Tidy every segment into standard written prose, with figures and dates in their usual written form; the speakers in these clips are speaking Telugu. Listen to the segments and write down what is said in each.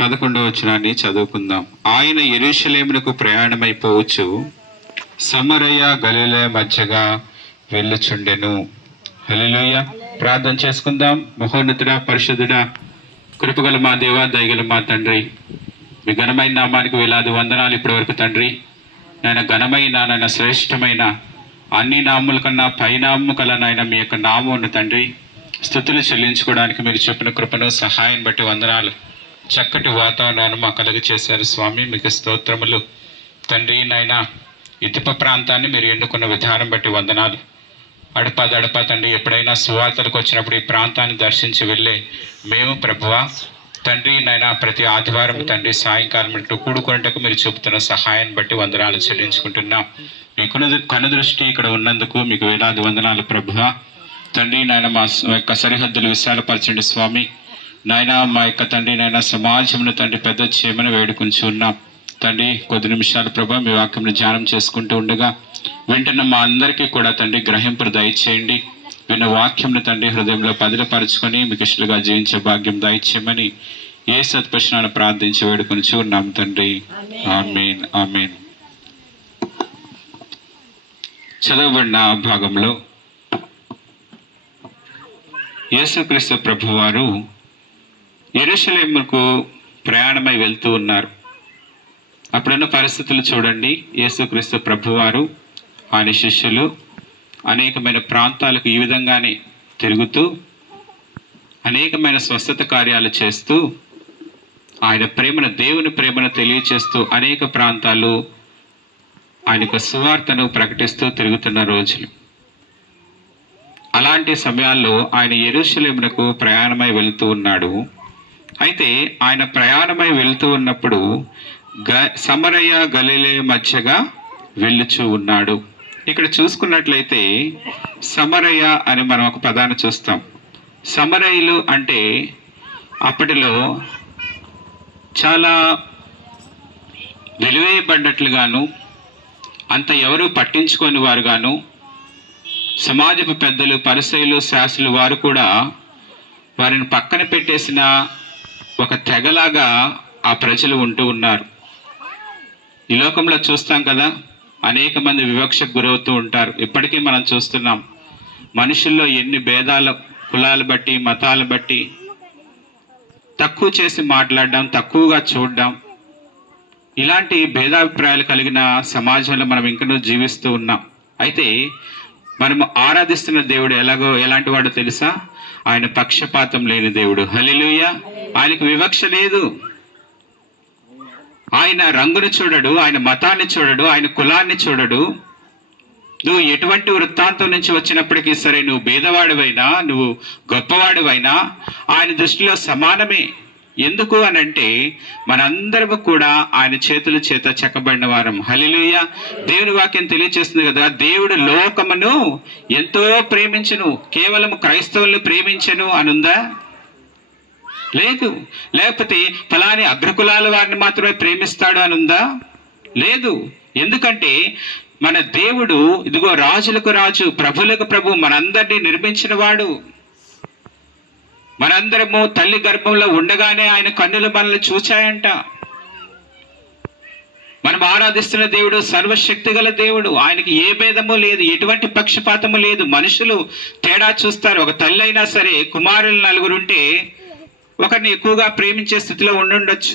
11వ వచనాన్ని చదువుకుందాం. ఆయన యెరూషలేమునకు ప్రయాణమైపోవచ్చు సమరయ గలిలయ మధ్యగా వెళ్ళుచుండెను. హల్లెలూయా. ప్రార్థన చేసుకుందాం. మహోన్నతుడా, పరిశుద్ధుడా, కృపగల మా దేవా, దయగల మా తండ్రి, మీ ఘనమైన నామానికి వేలాది వందనాలు ఇప్పటి వరకు తండ్రి. నాయన ఘనమైన, నాయన శ్రేష్టమైన, అన్ని నామముల కన్నా పైనామము కల నాయన మీ యొక్క నామమును తండ్రి స్తుతులు చెల్లించుకోవడానికి మీరు చెప్పిన కృపను సహాయం బట్టి వందనాలు. చక్కటి వాతావరణాన్ని మాకు కలుగ చేశారు స్వామి, మీకు స్తోత్రములు తండ్రి. నాయన ఇతిప ప్రాంతాన్ని మీరు ఎన్నుకున్న విధానం బట్టి వందనాలు. అడప తండ్రి, ఎప్పుడైనా సువార్తలకు వచ్చినప్పుడు ఈ ప్రాంతాన్ని దర్శించి వెళ్ళే మేము ప్రభువా తండ్రి నాయన ప్రతి ఆదివారం తండ్రి సాయంకాలం అంటూ కూడుకున్నట్టుకు మీరు చెబుతున్న సహాయాన్ని బట్టి వందనాలు చెల్లించుకుంటున్నాం. మీ కనుదృష్టి ఇక్కడ ఉన్నందుకు మీకు వేలాది వందనాలు ప్రభువా తండ్రి. నాయన మా యొక్క సరిహద్దులు విశాలపరచండి స్వామి. నాయన మా యొక్క తండ్రి నాయన సమాజంలో తండ్రి పెద్ద చేయమని వేడుకుంటూ ఉన్నాం తండ్రి. కొద్ది నిమిషాలు ప్రభు మీ వాక్యంను ధ్యానం చేసుకుంటూ ఉండగా వింటున్న మా అందరికీ కూడా తండ్రి గ్రహింపును దయచేయండి. విన్న వాక్యంను తండ్రి హృదయంలో పదిలపరుచుకొని మీకు ఇష్టలుగా జీవించే భాగ్యం దయచేయమని ఏ సత్పక్షణాన్ని ప్రార్థించి వేడుకొని ఉన్నాం తండ్రి. ఆమేన్, ఆమేన్. చదవబడిన భాగంలో యేసుక్రీస్తు ప్రభువారు యెరూషలేముకు ప్రయాణమై వెళ్తూ ఉన్నారు. అప్పుడున్న పరిస్థితులు చూడండి. యేసుక్రీస్తు ప్రభువారు ఆయన శిష్యులు అనేకమైన ప్రాంతాలకు ఈ విధంగానే తిరుగుతూ అనేకమైన స్వస్థత కార్యాలు చేస్తూ ఆయన ప్రేమను, దేవుని ప్రేమను తెలియచేస్తూ అనేక ప్రాంతాలు ఆయన యొక్క సువార్తను ప్రకటిస్తూ తిరుగుతున్న రోజులు. అలాంటి సమయాల్లో ఆయన యెరూషలేమునకు ప్రయాణమై వెళుతూ ఉన్నాడు. అయితే ఆయన ప్రయాణమై వెళుతూ ఉన్నప్పుడు సమరయ గలిలయ మధ్యగా వెళ్ళుచూ ఉన్నాడు. ఇక్కడ చూసుకున్నట్లయితే సమరయ అని మనం ఒక పదాన్ని చూస్తాం. సమరయులు అంటే అప్పటిలో చాలా వెలివేయబడ్డట్లుగాను, అంత ఎవరు పట్టించుకొని వారుగాను, సమాజపు పెద్దలు, పరిసయ్యులు, శాస్త్రులు వారు కూడా వారిని పక్కన పెట్టేసిన ఒక తెగలాగా ఆ ప్రజలు ఉంటూ ఉన్నారు. ఈ లోకంలో చూస్తాం కదా, అనేక మంది వివక్షకు గురవుతూ ఉంటారు. ఇప్పటికీ మనం చూస్తున్నాం. మనుషుల్లో ఎన్ని భేదాల, కులాలు బట్టి, మతాలు బట్టి తక్కువ చేసి మాట్లాడడం, తక్కువగా చూడడం, ఇలాంటి భేదాభిప్రాయాలు కలిగిన సమాజంలో మనం ఇంకనూ జీవిస్తూ ఉన్నాం. అయితే మనము ఆరాధిస్తున్న దేవుడు ఎలాంటి వాడో తెలుసా? ఆయన పక్షపాతం లేని దేవుడు. హల్లెలూయా. ఆయనకు వివక్ష లేదు. ఆయన రంగును చూడడు, ఆయన మతాన్ని చూడడు, ఆయన కులాన్ని చూడడు. నువ్వు ఎటువంటి వృత్తాంతం నుంచి వచ్చినప్పటికీ సరే, నువ్వు భేదవాడివైనా, నువ్వు గొప్పవాడివైనా ఆయన దృష్టిలో సమానమే. ఎందుకు అనంటే మనందరము కూడా ఆయన చేతుల చేత చెక్కబడిన వారం. హల్లెలూయా. దేవుని వాక్యం తెలియచేస్తుంది కదా, దేవుడు లోకమును ఎంతో ప్రేమించెను, కేవలం క్రైస్తవులను ప్రేమించెను అనుందా? లేదు. లేకపోతే ఫలాని అగ్రకులాల వారిని మాత్రమే ప్రేమిస్తాడు అనుందా? లేదు. ఎందుకంటే మన దేవుడు ఇదిగో రాజులకు రాజు, ప్రభులకు ప్రభు, మనందరినీ నిర్మించిన వాడు. మనందరము తల్లి గర్భంలో ఉండగానే ఆయన కన్నులు మనల్ని చూచాయంట. మనం ఆరాధిస్తున్న దేవుడు సర్వశక్తి గల దేవుడు. ఆయనకి ఏ భేదము లేదు, ఎటువంటి పక్షపాతము లేదు. మనుషులు తేడా చూస్తారు. ఒక తల్లి అయినా సరే కుమారులు నలుగురుంటే ఒకరిని ఎక్కువగా ప్రేమించే స్థితిలో ఉండుండొచ్చు.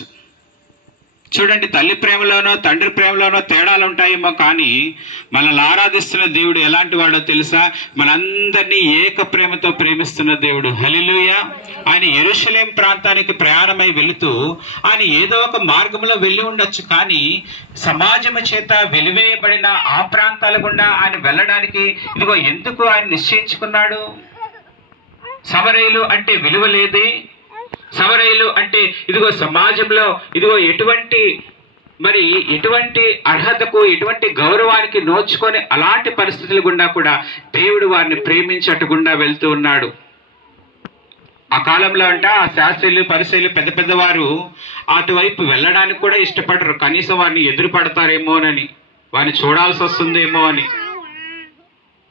చూడండి, తల్లి ప్రేమలోనో తండ్రి ప్రేమలోనో తేడాలు ఉంటాయేమో, కానీ మనల్ని ఆరాధిస్తున్న దేవుడు ఎలాంటి వాడో తెలుసా? మనందరినీ ఏక ప్రేమతో ప్రేమిస్తున్న దేవుడు. హల్లెలూయా. ఆయన యెరూషలేం ప్రాంతానికి ప్రయాణమై వెళుతూ ఆయన ఏదో ఒక మార్గంలో వెళ్ళి ఉండొచ్చు, కానీ సమాజము చేత వెలివేయబడిన ఆ ప్రాంతాల గుండా ఆయన వెళ్ళడానికి ఇదిగో ఎందుకు ఆయన నిశ్చయించుకున్నాడు? సమరయులు అంటే విలువ లేదే. సమరయులు అంటే ఇదిగో సమాజంలో ఇదిగో ఎటువంటి అర్హతకు, ఎటువంటి గౌరవానికి నోచుకొని అలాంటి పరిస్థితుల గుండా కూడా దేవుడు వారిని ప్రేమించట గుండా వెళ్తూ ఉన్నాడు. ఆ కాలంలో అంట ఆ శాస్త్రులు, పరిసయ్యులు, పెద్ద పెద్దవారు అటువైపు వెళ్ళడానికి కూడా ఇష్టపడరు. కనీసం వారిని ఎదురు పడతారేమోనని, వారిని చూడాల్సి వస్తుందేమో అని.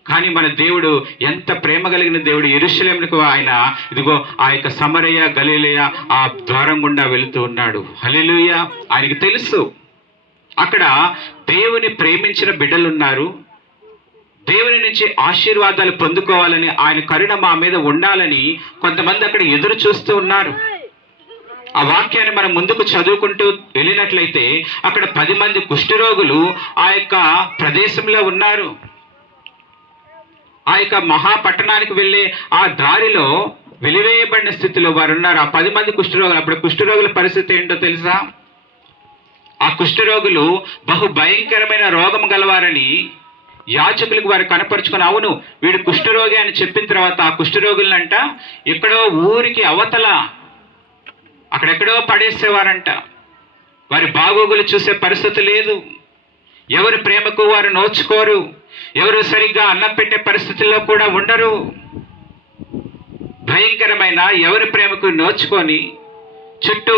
కానీ మన దేవుడు ఎంత ప్రేమ కలిగిన దేవుడు. యెరూషలేమునకు ఆయన ఇదిగో ఆ యొక్క సమరయ గలిలయ ఆ ద్వారం గుండా వెళుతూ ఉన్నాడు. హల్లెలూయా. ఆయనకి తెలుసు అక్కడ దేవుని ప్రేమించిన బిడ్డలు ఉన్నారు, దేవుని నుంచి ఆశీర్వాదాలు పొందుకోవాలని, ఆయన కరుణ మా మీద ఉండాలని కొంతమంది అక్కడ ఎదురు చూస్తూ ఉన్నారు. ఆ వాక్యాన్ని మనం ముందుకు చదువుకుంటూ వెళ్ళినట్లయితే అక్కడ 10 మంది కుష్ఠరోగులు ఆ యొక్క ప్రదేశంలో ఉన్నారు. ఆ యొక్క మహాపట్టణానికి వెళ్ళే ఆ దారిలో వెలివేయబడిన స్థితిలో వారు ఉన్నారు. ఆ 10 మంది కుష్ఠరోగులు. అప్పుడు కుష్ఠరోగుల పరిస్థితి ఏంటో తెలుసా? ఆ కుష్ఠరోగులు బహు భయంకరమైన రోగం గలవారని యాజకులకు వారు కనపరుచుకొని, అవును వీడు కుష్ఠరోగి అని చెప్పిన తర్వాత ఆ కుష్ఠరోగులంట ఎక్కడో ఊరికి అవతల అక్కడెక్కడో పడేసేవారంట. వారి బాగోగులు చూసే పరిస్థితి లేదు. ఎవరి ప్రేమకు వారు నోచుకోరు, ఎవరు సరిగ్గా అన్నం పెట్టే పరిస్థితుల్లో కూడా ఉండరు. భయంకరమైన ఎవరి ప్రేమకు నోచుకొని చుట్టూ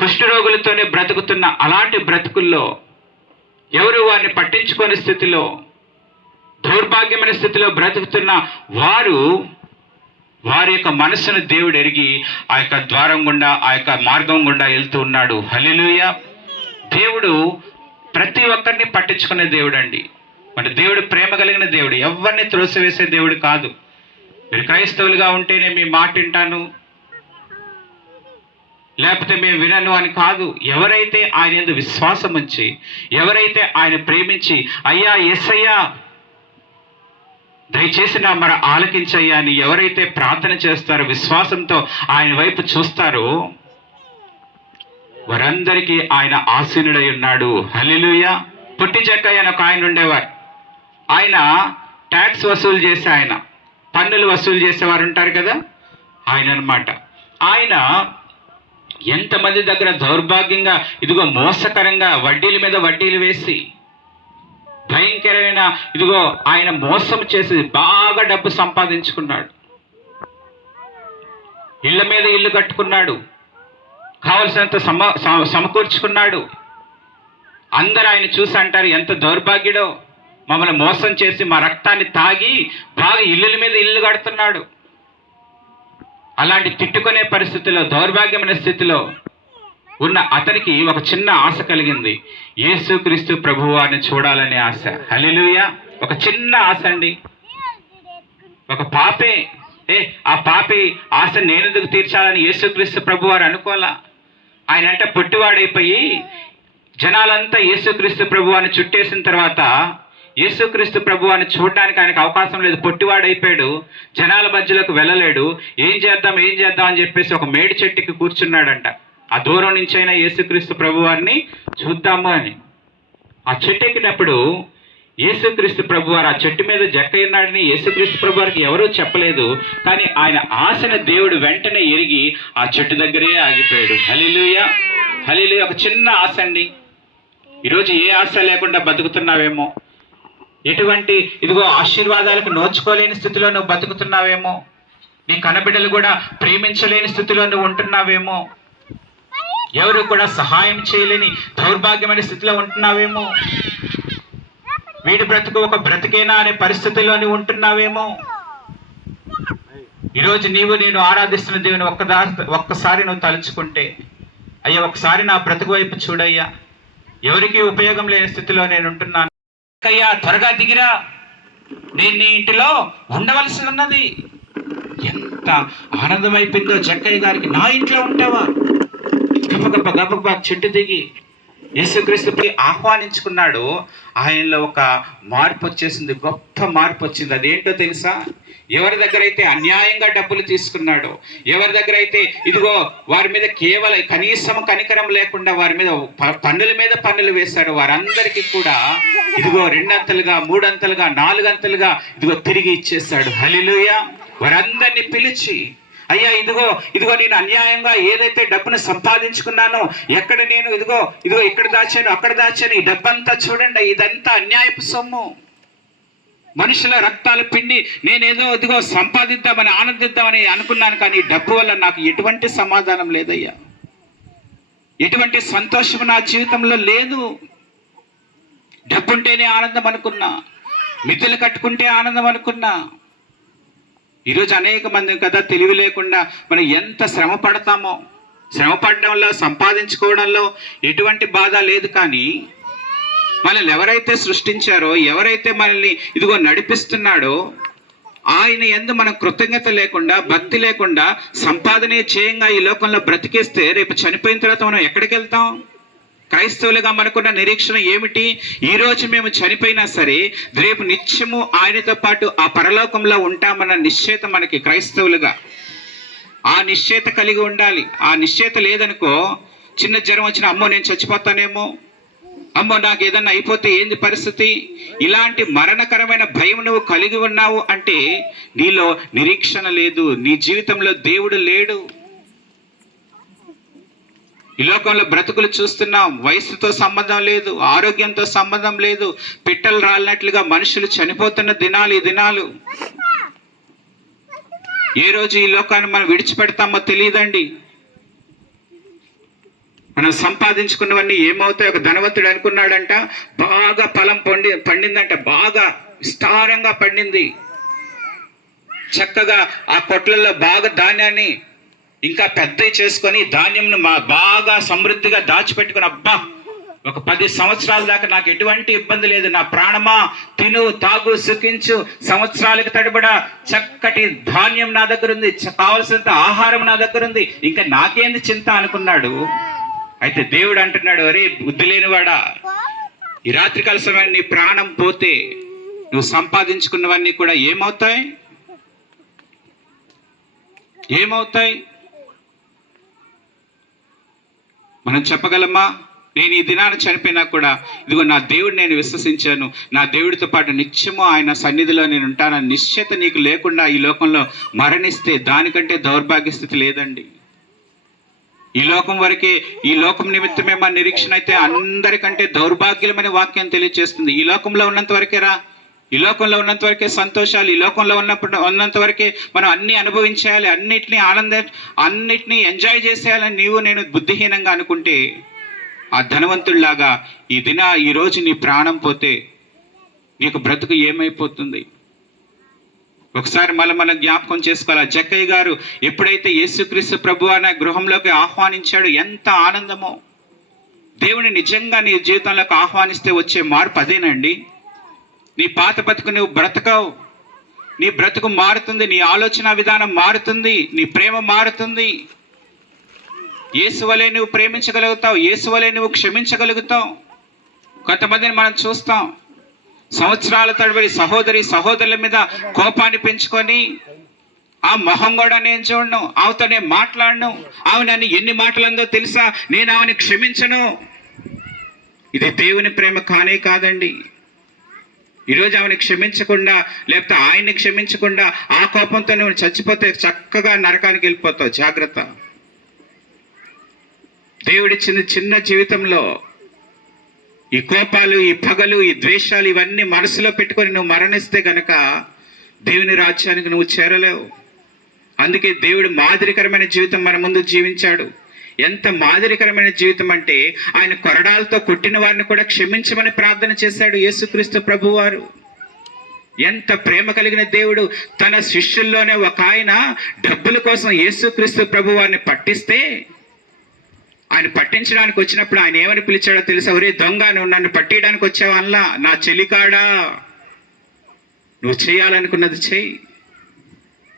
కుష్ఠరోగులతోనే బ్రతుకుతున్న అలాంటి బ్రతుకుల్లో ఎవరు వారిని పట్టించుకోని స్థితిలో, దౌర్భాగ్యమైన స్థితిలో బ్రతుకుతున్న వారు వారి యొక్క మనస్సును దేవుడు ఎరిగి ఆ యొక్క ద్వారం గుండా ఆ యొక్క మార్గం గుండా వెళ్తూ ఉన్నాడు. హల్లెలూయా. దేవుడు ప్రతి ఒక్కరిని పట్టించుకునే దేవుడు అండి. మన దేవుడు ప్రేమ కలిగిన దేవుడు, ఎవరిని త్రోసివేసే దేవుడు కాదు. మీరు క్రైస్తవులుగా ఉంటేనే మీ మాట వింటాను, లేకపోతే మేము వినను అని కాదు. ఎవరైతే ఆయన యందు విశ్వాసం ఉంచి, ఎవరైతే ఆయన ప్రేమించి, అయ్యా యేసయ్యా దయచేసి నా మరి ఆలకించయ్యా అని ఎవరైతే ప్రార్థన చేస్తారో, విశ్వాసంతో ఆయన వైపు చూస్తారో, వారందరికీ ఆయన ఆసీనుడై ఉన్నాడు. హల్లెలూయా. పుట్టి చెక్కయ్య అని ఒక ఆయన ఉండేవారు. ఆయన ట్యాక్స్ వసూలు చేసే ఆయన, పన్నులు వసూలు చేసేవారు ఉంటారు కదా, ఆయన అన్నమాట. ఆయన ఎంతమంది దగ్గర దౌర్భాగ్యంగా ఇదిగో మోసకరంగా వడ్డీల మీద వడ్డీలు వేసి భయంకరమైన ఇదిగో ఆయన మోసం చేసి బాగా డబ్బు సంపాదించుకున్నాడు. ఇళ్ళ మీద ఇల్లు కట్టుకున్నాడు, కావలసినంత సమకూర్చుకున్నాడు. అందరూ ఆయన చూసి అంటారు, ఎంత దౌర్భాగ్యుడో, మమ్మల్ని మోసం చేసి మా రక్తాన్ని తాగి బాగా ఇల్లుల మీద ఇల్లు కడుతున్నాడు. అలాంటి తిట్టుకునే పరిస్థితిలో, దౌర్భాగ్యమైన స్థితిలో ఉన్న అతనికి ఒక చిన్న ఆశ కలిగింది, యేసుక్రీస్తు ప్రభువారిని చూడాలనే ఆశ. హల్లెలూయా. ఒక చిన్న ఆశ అండి. ఒక పాపే, ఆ పాపి ఆశ నేనెందుకు తీర్చాలని యేసుక్రీస్తు ప్రభువారు అనుకోలా. ఆయన అంటే పొట్టివాడైపోయి జనాలంతా యేసుక్రీస్తు ప్రభువారిని చుట్టేసిన తర్వాత యేసుక్రీస్తు ప్రభువారిని చూడడానికి ఆయనకు అవకాశం లేదు. పొట్టివాడైపోయాడు, జనాల మధ్యలోకి వెళ్ళలేడు. ఏం చేద్దాం అని చెప్పేసి ఒక మేడి చెట్టుకి కూర్చున్నాడంట. ఆ దూరం నుంచి అయినా యేసుక్రీస్తు ప్రభువారిని చూద్దాము అని. ఆ చెట్టు ఎక్కినప్పుడు యేసుక్రీస్తు ప్రభువారు ఆ చెట్టు మీద జక్కయ్యన్నాడని యేసుక్రీస్తు ప్రభువారికి ఎవరూ చెప్పలేదు. కానీ ఆయన ఆశను దేవుడు వెంటనే ఎరిగి ఆ చెట్టు దగ్గరే ఆగిపోయాడు. హల్లెలూయా. హల్లెలూయా. ఒక చిన్న ఆశ అండి. ఈరోజు ఏ ఆశ లేకుండా బతుకుతున్నావేమో, ఎటువంటి ఇదిగో ఆశీర్వాదాలకు నోచుకోలేని స్థితిలో నువ్వు బతుకుతున్నావేమో, నీ కన్నబిడ్డలు కూడా ప్రేమించలేని స్థితిలో నువ్వు ఉంటున్నావేమో, ఎవరు కూడా సహాయం చేయలేని దౌర్భాగ్యమైన స్థితిలో ఉంటున్నావేమో, వీడి బ్రతుకు ఒక బ్రతికేనా అనే పరిస్థితిలో నువ్వు ఉంటున్నావేమో. ఈరోజు నేను ఆరాధిస్తున్న దేవుని ఒక్కసారి నువ్వు తలుచుకుంటే, అయ్యా ఒకసారి నా బ్రతుకు వైపు చూడయ్యా, ఎవరికి ఉపయోగం లేని స్థితిలో నేను ఉంటున్నాను, అయ్యా త్వరగా దిగిరా, నేను నీ ఇంటిలో ఉండవలసి ఉన్నది. ఎంత ఆనందమైపోయిందో జక్కయ్య గారికి. నా ఇంట్లో ఉంటావా? గబగబా చెట్టు దిగి యేసుక్రీస్తుకి ఆహ్వానించుకున్నాడు. ఆయనలో ఒక మార్పు వచ్చేసింది, గొప్ప మార్పు వచ్చింది. అదేంటో తెలుసా? ఎవరి దగ్గర అయితే అన్యాయంగా డబ్బులు తీసుకున్నాడో, ఎవరి దగ్గర అయితే ఇదిగో వారి మీద కేవలం కనీసం కనికరం లేకుండా వారి మీద పన్నులు వేశాడు, వారందరికీ కూడా ఇదిగో 2 అంతలుగా 3 అంతలుగా 4 అంతలుగా ఇదిగో తిరిగి ఇచ్చేశాడు. హల్లెలూయా. వారందరినీ పిలిచి, అయ్యా ఇదిగో నేను అన్యాయంగా ఏదైతే డబ్బును సంపాదించుకున్నానో, ఎక్కడ నేను ఇదిగో ఇక్కడ దాచాను అక్కడ దాచాను, ఈ డబ్బంతా చూడండి, ఇదంతా అన్యాయపు సొమ్ము, మనుషుల రక్తాలు పిండి నేనేదో ఇదిగో సంపాదిద్దామని ఆనందిద్దామని అనుకున్నాను, కానీ ఈ డబ్బు వల్ల నాకు ఎటువంటి సమాధానం లేదయ్యా, ఎటువంటి సంతోషం నా జీవితంలో లేదు. డబ్బుంటేనే ఆనందం అనుకున్నా, మిద్దెలు కట్టుకుంటే ఆనందం అనుకున్నా. ఈరోజు అనేక మంది కదా తెలివి లేకుండా మనం ఎంత శ్రమ పడతామో, శ్రమ పడడంలో సంపాదించుకోవడంలో ఎటువంటి బాధ లేదు. కానీ మనల్ని ఎవరైతే సృష్టించారో, ఎవరైతే మనల్ని ఇదిగో నడిపిస్తున్నాడో, ఆయన యందు మనం కృతజ్ఞత లేకుండా, భక్తి లేకుండా, సంపాదనే చేయంగా ఈ లోకంలో బ్రతికేస్తే రేపు చనిపోయిన తర్వాత మనం ఎక్కడికి వెళ్తాం? క్రైస్తవులుగా మనకున్న నిరీక్షణ ఏమిటి? ఈరోజు మేము చనిపోయినా సరే రేపు నిత్యము ఆయనతో పాటు ఆ పరలోకంలో ఉంటామన్న నిశ్చయిత మనకి క్రైస్తవులుగా. ఆ నిశ్చయిత కలిగి ఉండాలి. ఆ నిశ్చయిత లేదనుకో, చిన్న జ్వరం వచ్చిన అమ్మో నేను చచ్చిపోతానేమో, అమ్మో నాకు ఏదన్నా అయిపోతే ఏంది పరిస్థితి, ఇలాంటి మరణకరమైన భయం నువ్వు కలిగి ఉన్నావు అంటే నీలో నిరీక్షణ లేదు, నీ జీవితంలో దేవుడు లేడు. ఈ లోకంలో బ్రతుకులు చూస్తున్నాం, వయసుతో సంబంధం లేదు, ఆరోగ్యంతో సంబంధం లేదు, పిట్టలు రాలినట్లుగా మనుషులు చనిపోతున్న దినాలు ఈ దినాలు. ఏ రోజు ఈ లోకాన్ని మనం విడిచిపెడతామో తెలియదండి. మనం సంపాదించుకున్నవన్నీ ఏమవుతాయి? ఒక ధనవంతుడు అనుకున్నాడంట, బాగా పొలం పండిందంట, బాగా విస్తారంగా పండింది. చక్కగా ఆ కొట్లలో బాగా ధాన్యాన్ని ఇంకా పెద్దవి చేసుకొని ధాన్యంను బాగా సమృద్ధిగా దాచిపెట్టుకుని, అబ్బా ఒక 10 సంవత్సరాల దాకా నాకు ఎటువంటి ఇబ్బంది లేదు, నా ప్రాణమా తిను తాగు సుఖించు, సంవత్సరాలకు తడబడా చక్కటి ధాన్యం నా దగ్గర ఉంది, కావలసినంత ఆహారం నా దగ్గర ఉంది, ఇంకా నాకేంది చింత అనుకున్నాడు. అయితే దేవుడు అంటున్నాడు, అరే బుద్ధి లేనివాడా, ఈ రాత్రికాల సమయం నీ ప్రాణం పోతే నువ్వు సంపాదించుకున్నవన్నీ కూడా ఏమవుతాయి? మనం చెప్పగలమా? నేను ఈ దినాన్ని చనిపోయినా కూడా ఇదిగో నా దేవుడు నేను విశ్వసించాను, నా దేవుడితో పాటు నిత్యము ఆయన సన్నిధిలో నేను ఉంటానని నిశ్చయత నీకు లేకుండా ఈ లోకంలో మరణిస్తే దానికంటే దౌర్భాగ్య స్థితి లేదండి. ఈ లోకం వరకే, ఈ లోకం నిమిత్తమే మన నిరీక్షణ అయితే అందరికంటే దౌర్భాగ్యమైన వాక్యం తెలియజేస్తుంది. ఈ లోకంలో ఉన్నంత వరకే రా, ఈ లోకంలో ఉన్నంత వరకే సంతోషాలు, ఈ లోకంలో ఉన్నంత వరకే మనం అన్ని అనుభవించేయాలి, అన్నిటినీ ఎంజాయ్ చేసేయాలని నీవు నేను బుద్ధిహీనంగా అనుకుంటే ఆ ధనవంతుడిలాగా ఈ రోజు నీ ప్రాణం పోతే నీకు బ్రతుకు ఏమైపోతుంది? ఒకసారి మనం జ్ఞాపకం చేసుకోవాలి. జక్కయ్య గారు ఎప్పుడైతే యేసుక్రీస్తు ప్రభు అనే గృహంలోకి ఆహ్వానించాడు, ఎంత ఆనందమో. దేవుని నిజంగా నీ జీవితంలోకి ఆహ్వానిస్తే వచ్చే మార్పు అదేనండి. నీ పాత బతుకు నువ్వు బ్రతకవు, నీ బ్రతుకు మారుతుంది, నీ ఆలోచన విధానం మారుతుంది, నీ ప్రేమ మారుతుంది. యేసు వలె నువ్వు ప్రేమించగలుగుతావు, యేసు వలె నువ్వు క్షమించగలుగుతావు. కొంతమందిని మనం చూస్తాం, సంవత్సరాల తడబడి సహోదరుల మీద కోపాన్ని పెంచుకొని, ఆ మొహం కూడా నేను చూడను, ఆమెతో నేను మాట్లాడను, ఆమె నన్ను ఎన్ని మాటలందో తెలుసా, నేను ఆమెను క్షమించను. ఇది దేవుని ప్రేమ కానే కాదండి. ఈరోజు ఆమెను క్షమించకుండా, లేకపోతే ఆయన్ని క్షమించకుండా ఆ కోపంతో నువ్వు చచ్చిపోతే చక్కగా నరకానికి వెళ్ళిపోతావు. జాగ్రత్త. దేవుడిచ్చిన చిన్న జీవితంలో ఈ కోపాలు, ఈ పగలు, ఈ ద్వేషాలు ఇవన్నీ మనసులో పెట్టుకొని నువ్వు మరణిస్తే గనక దేవుని రాజ్యానికి నువ్వు చేరలేవు. అందుకే దేవుడు మాదిరికరమైన జీవితం మన ముందు జీవించాడు. ఎంత మాదిరికరమైన జీవితం అంటే ఆయన కొరడాలతో కొట్టిన వారిని కూడా క్షమించమని ప్రార్థన చేశాడు యేసుక్రీస్తు ప్రభువారు. ఎంత ప్రేమ కలిగిన దేవుడు. తన శిష్యుల్లోనే ఒక ఆయన డబ్బుల కోసం యేసుక్రీస్తు ప్రభువారిని పట్టిస్తే, ఆయన పట్టించడానికి వచ్చినప్పుడు ఆయన ఏమని పిలిచాడో తెలుసా? ఒరే దొంగ, నువ్వు నన్ను పట్టియడానికి వచ్చావు అల్లా, నా చెలికాడా, నువ్వు చేయాలనుకున్నది చెయ్యి.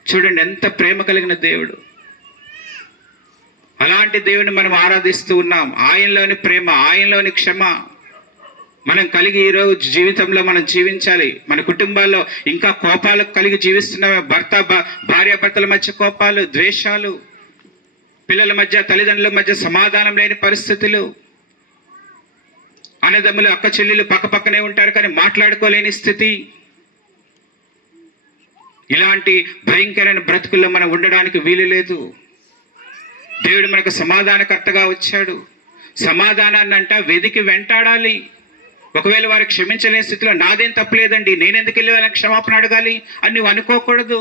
చూడండి ఎంత ప్రేమ కలిగిన దేవుడు. అలాంటి దేవుని మనం ఆరాధిస్తూ ఉన్నాం. ఆయనలోని ప్రేమ, ఆయనలోని క్షమ మనం కలిగి ఈరోజు జీవితంలో మనం జీవించాలి. మన కుటుంబాల్లో ఇంకా కోపాలు కలిగి జీవిస్తున్న భార్యాభర్తల మధ్య కోపాలు, ద్వేషాలు, పిల్లల మధ్య, తల్లిదండ్రుల మధ్య సమాధానం లేని పరిస్థితులు, అన్నదమ్ములు అక్క చెల్లెలు పక్కపక్కనే ఉంటారు కానీ మాట్లాడుకోలేని స్థితి. ఇలాంటి భయంకరమైన బ్రతుకుల్లో మనం ఉండడానికి వీలు లేదు. దేవుడు మనకు సమాధానకర్తగా వచ్చాడు. సమాధానాన్ని వెదికి వెంటాడాలి. ఒకవేళ వారు క్షమించలేని స్థితిలో నాదేం తప్పులేదండి, నేనెందుకు వెళ్ళి వాళ్ళకి క్షమాపణ అడగాలి అని నువ్వు అనుకోకూడదు.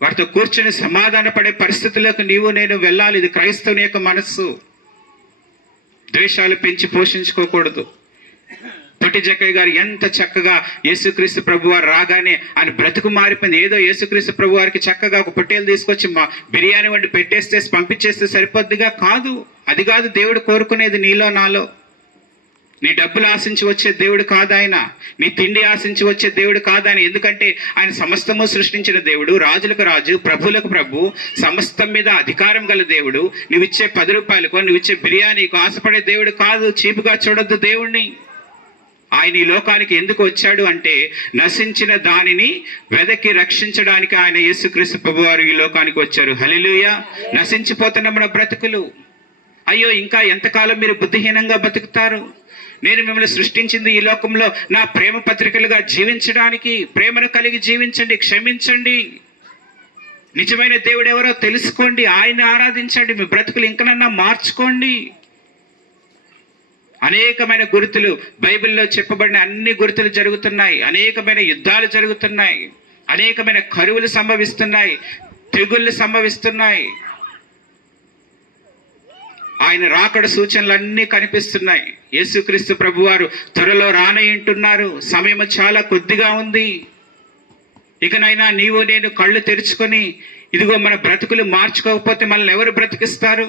వారితో కూర్చొని సమాధాన పడే పరిస్థితులకు నీవు నేను వెళ్ళాలి. ఇది క్రైస్తవుని యొక్క మనస్సు. ద్వేషాలు పెంచి పోషించుకోకూడదు. పొట్టి జక్కయ్య గారు ఎంత చక్కగా యేసుక్రీస్తు ప్రభువారు రాగానే ఆయన బ్రతుకు మారిపోయింది. ఏదో యేసుక్రీస్తు ప్రభువారికి చక్కగా ఒక పొట్టేలు తీసుకొచ్చి మా బిర్యానీ వండి పెట్టేస్తే పంపించేస్తే సరిపోద్దిగా కాదు. అది కాదు దేవుడు కోరుకునేది నీలో నాలో. నీ డబ్బులు ఆశించి వచ్చే దేవుడు కాదు ఆయన, నీ తిండి ఆశించి వచ్చే దేవుడు కాదు ఆయన. ఎందుకంటే ఆయన సమస్తము సృష్టించిన దేవుడు, రాజులకు రాజు, ప్రభువులకు ప్రభు, సమస్తం మీద అధికారం గల దేవుడు. నువ్విచ్చే 10 రూపాయలకో నువ్విచ్చే బిర్యానీకో ఆశపడే దేవుడు కాదు. చీపుగా చూడొద్దు దేవుణ్ణి. ఆయన ఈ లోకానికి ఎందుకు వచ్చాడు అంటే నశించిన దానిని వెదకి రక్షించడానికి ఆయన యేసుక్రీస్తు ప్రభువారు ఈ లోకానికి వచ్చారు. హల్లెలూయా. నశించిపోతున్న మన బ్రతుకులు, అయ్యో ఇంకా ఎంతకాలం మీరు బుద్ధిహీనంగా బతుకుతారు? నేను మిమ్మల్ని సృష్టించింది ఈ లోకంలో నా ప్రేమ పత్రికలుగా జీవించడానికి. ప్రేమను కలిగి జీవించండి, క్షమించండి, నిజమైన దేవుడు ఎవరో తెలుసుకోండి, ఆయన్ని ఆరాధించండి, మీ బ్రతుకులు ఇంకనన్నా మార్చుకోండి. అనేకమైన గుర్తులు బైబిల్లో చెప్పబడిన అన్ని గుర్తులు జరుగుతున్నాయి. అనేకమైన యుద్ధాలు జరుగుతున్నాయి, అనేకమైన కరువులు సంభవిస్తున్నాయి, తెగుళ్ళు సంభవిస్తున్నాయి. ఆయన రాకడ సూచనలు అన్నీ కనిపిస్తున్నాయి. యేసుక్రీస్తు ప్రభువారు త్వరలో రానయ్యుంటున్నారు. సమయం చాలా కొద్దిగా ఉంది. ఇకనైనా నీవు నేను కళ్ళు తెరుచుకొని ఇదిగో మన బ్రతుకులు మార్చుకోకపోతే మనల్ని ఎవరు బ్రతికిస్తారు?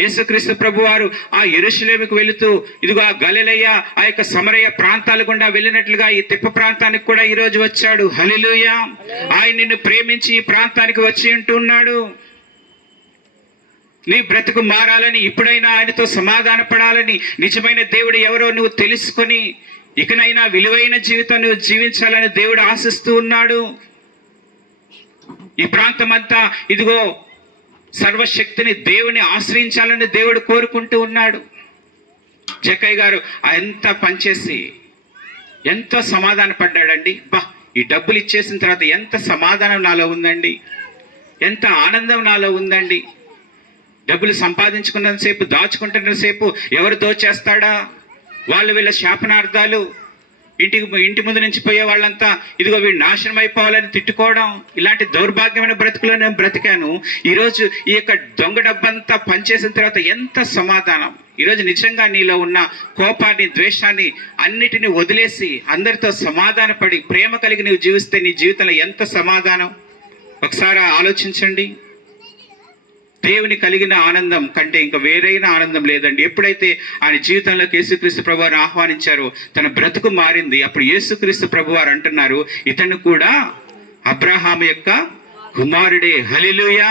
యేసుక్రీస్తు ప్రభువారు ఆ యెరూషలేముకు వెళుతూ ఇదిగో ఆ గలిలయ, ఆ యొక్క సమరయ ప్రాంతాల గుండా వెళ్ళినట్లుగా ఈ తిప్ప ప్రాంతానికి కూడా ఈరోజు వచ్చాడు. హల్లెలూయా. ఆయన నిన్ను ప్రేమించి ఈ ప్రాంతానికి వచ్చి ఉంటున్నాడు. నీ బ్రతుకు మారాలని, ఇప్పుడైనా ఆయనతో సమాధాన పడాలని, నిజమైన దేవుడు ఎవరో నువ్వు తెలుసుకొని ఇకనైనా విలువైన జీవితం నువ్వు జీవించాలని దేవుడు ఆశిస్తూ ఉన్నాడు. ఈ ప్రాంతం అంతా ఇదిగో సర్వశక్తిని దేవుని ఆశ్రయించాలని దేవుడు కోరుకుంటూ ఉన్నాడు. జక్కయ్య గారు ఎంత పనిచేసి ఎంతో సమాధాన పడ్డాడండి. ఈ డబ్బులు ఇచ్చేసిన తర్వాత ఎంత సమాధానం నాలో ఉందండి, ఎంత ఆనందం నాలో ఉందండి. డబ్బులు సంపాదించుకున్నంతసేపు, దాచుకుంటున్నంతసేపు ఎవరు దోచేస్తాడా, వాళ్ళు వీళ్ళ శాపనార్థాలు, ఇంటి ముందు నుంచి పోయే వాళ్ళంతా ఇదిగో వీడు నాశనం అయిపోవాలని తిట్టుకోవడం, ఇలాంటి దౌర్భాగ్యమైన బ్రతుకులో నేను బ్రతికాను. ఈరోజు ఈ యొక్క దొంగ డబ్బంతా పనిచేసిన తర్వాత ఎంత సమాధానం. ఈరోజు నిజంగా నీలో ఉన్న కోపాన్ని, ద్వేషాన్ని అన్నిటినీ వదిలేసి అందరితో సమాధాన పడి ప్రేమ కలిగి నువ్వు జీవిస్తే నీ జీవితంలో ఎంత సమాధానం. ఒకసారి ఆలోచించండి. దేవుని కలిగిన ఆనందం కంటే ఇంకా వేరైన ఆనందం లేదండి. ఎప్పుడైతే ఆయన జీవితంలోకి యేసుక్రీస్తు ప్రభువారు ఆహ్వానించారో తన బ్రతుకు మారింది. అప్పుడు యేసుక్రీస్తు ప్రభువారు అంటున్నారు, ఇతను కూడా అబ్రహాము యొక్క కుమారుడే. హల్లెలూయా.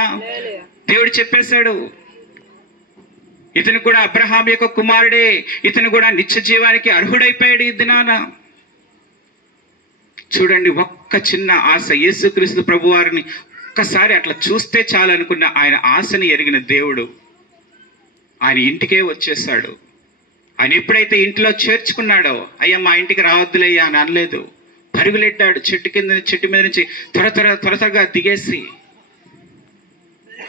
దేవుడు చెప్పేశాడు, ఇతను కూడా అబ్రహాము యొక్క కుమారుడే, ఇతను కూడా నిత్య జీవానికి అర్హుడైపోయాడు ఈ దినాన. చూడండి, ఒక్క చిన్న ఆశ, యేసుక్రీస్తు ప్రభువారిని ఒక్కసారి అట్లా చూస్తే చాలనుకున్న ఆయన ఆశని ఎరిగిన దేవుడు ఆయన ఇంటికే వచ్చేసాడు. ఆయన ఎప్పుడైతే ఇంట్లో చేర్చుకున్నాడో, అయ్యా మా ఇంటికి రావద్దులయ్యా అని అనలేదు. పరుగులెట్టాడు, చెట్టు మీద నుంచి త్వరగా దిగేసి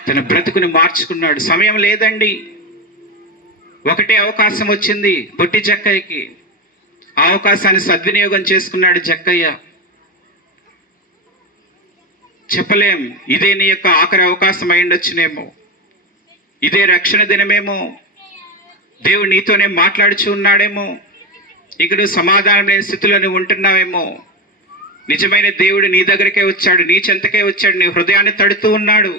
తన బ్రతుకుని మార్చుకున్నాడు. సమయం లేదండి. ఒకటే అవకాశం వచ్చింది పొట్టి జక్కయ్యకి. ఆ అవకాశాన్ని సద్వినియోగం చేసుకున్నాడు జక్కయ్య. చెప్పలేం, ఇదే నీ యొక్క ఆఖరి అవకాశం అయిండొచ్చునేమో, ఇదే రక్షణ దినమేమో, దేవుడు నీతోనే మాట్లాడుచు ఉన్నాడేమో, ఇక నువ్వు సమాధానం లేని స్థితిలో నువ్వు ఉంటున్నావేమో. నిజమైన దేవుడు నీ దగ్గరికే వచ్చాడు, నీ చెంతకే వచ్చాడు, నీ హృదయాన్ని తడుతూ ఉన్నాడు.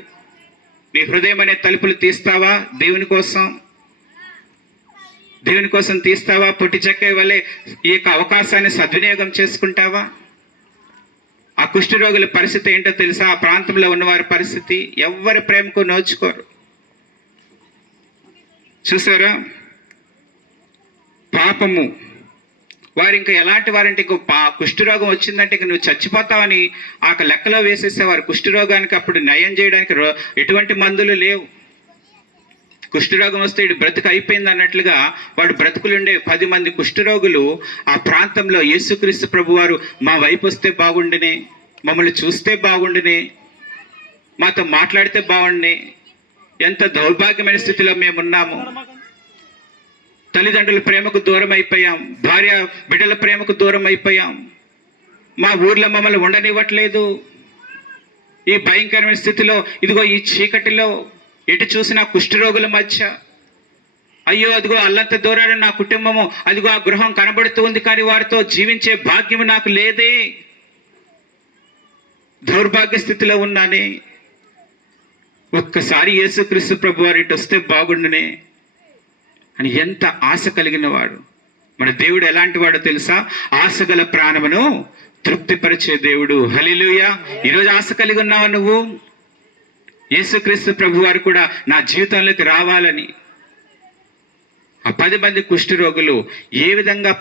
నీ హృదయం అనే తలుపులు తీస్తావా? దేవుని కోసం తీస్తావా? పొట్టి చెక్కయ్య వల్లే ఈ యొక్క అవకాశాన్ని సద్వినియోగం చేసుకుంటావా? ఆ కుష్ఠరోగుల పరిస్థితి ఏంటో తెలుసా? ఆ ప్రాంతంలో ఉన్నవారి పరిస్థితి, ఎవరి ప్రేమకు నోచుకోరు. చూసారా? పాపము. వారు ఇంకా ఎలాంటి వారంటే, ఇంకో కుష్ఠరోగం వచ్చిందంటే ఇంక నువ్వు చచ్చిపోతావని ఆ లెక్కలో వేసేసేవారు. కుష్ఠరోగానికి అప్పుడు నయం చేయడానికి ఎటువంటి మందులు లేవు. కుష్ఠరోగం వస్తే ఇటు బ్రతుకు అయిపోయింది అన్నట్లుగా వాడు బ్రతుకులుండే 10 మంది కుష్ఠరోగులు ఆ ప్రాంతంలో యేసుక్రీస్తు ప్రభువారు మా వైపు వస్తే బాగుండునే, మమ్మల్ని చూస్తే బాగుండునే, మాతో మాట్లాడితే బాగుండే, ఎంత దౌర్భాగ్యమైన స్థితిలో మేమున్నాము. తల్లిదండ్రుల ప్రేమకు దూరం అయిపోయాం, భార్య బిడ్డల ప్రేమకు దూరం అయిపోయాం, మా ఊర్లో మమ్మల్ని ఉండనివ్వట్లేదు. ఈ భయంకరమైన స్థితిలో ఇదిగో ఈ చీకటిలో ఎటు చూసినా కుష్ఠరోగుల మధ్య అయ్యో అదిగో అల్లంత దూరాన నా కుటుంబము, అదిగో ఆ గృహం కనబడుతూ ఉంది, కానీ వారితో జీవించే భాగ్యము నాకు లేదే, దౌర్భాగ్య స్థితిలో ఉన్నానే, ఒక్కసారి యేసుక్రీస్తు ప్రభు వారింటి వస్తే బాగుండునే అని ఎంత ఆశ కలిగిన వాడు. మన దేవుడు ఎలాంటి వాడో తెలుసా? ఆశగల ప్రాణమును తృప్తిపరిచే దేవుడు. హల్లెలూయా. ఈరోజు ఆశ కలిగి ఉన్నావా నువ్వు? యేసుక్రీస్తు ప్రభు వారు కూడా నా జీవితంలోకి రావాలని ఆ 10 మంది కుష్ఠరోగులు ఏ విధంగా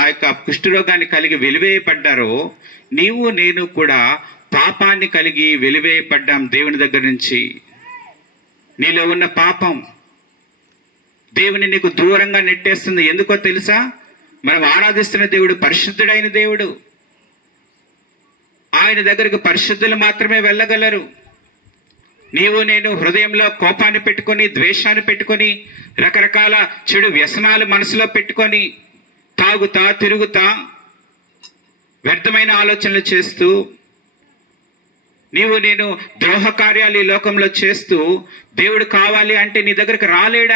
ఆ యొక్క కుష్ఠరోగాన్ని కలిగి వెలివేయబడ్డారో, నీవు నేను కూడా పాపాన్ని కలిగి వెలివేయబడ్డాం దేవుని దగ్గర నుంచి. నీలో ఉన్న పాపం దేవుని నీకు దూరంగా నెట్టేస్తుంది. ఎందుకో తెలుసా? మనం ఆరాధిస్తున్న దేవుడు పరిశుద్ధుడైన దేవుడు. ఆయన దగ్గరకు పరిశుద్ధులు మాత్రమే వెళ్ళగలరు. నీవు నేను హృదయంలో కోపాన్ని పెట్టుకొని, ద్వేషాన్ని పెట్టుకొని, రకరకాల చెడు వ్యసనాలు మనసులో పెట్టుకొని, తాగుతా తిరుగుతా వ్యర్థమైన ఆలోచనలు చేస్తూ, నీవు నేను ద్రోహ కార్యాలు ఈ లోకంలో చేస్తూ, దేవుడు కావాలి అంటే నీ దగ్గరకు రాలేడు.